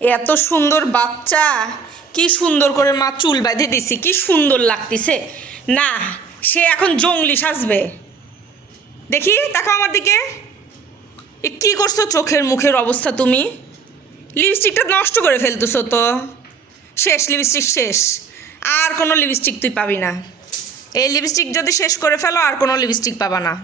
এত সুন্দর বাচ্চা, কি সুন্দর করে মা চুল বাঁধে দিছি, কি সুন্দর লাগতেছে না। সে এখন জঙ্গলি সাজবে। দেখি তাকাও আমার দিকে। এ কি করছো চোখের মুখের অবস্থা? তুমি লিপস্টিকটা নষ্ট করে ফেলতেছো তো। শেষ, লিপস্টিক শেষ। আর কোনো লিপস্টিক তুই পাবি না। এই লিপস্টিক যদি শেষ করে ফেলো আর কোনো লিপস্টিক পাবা না।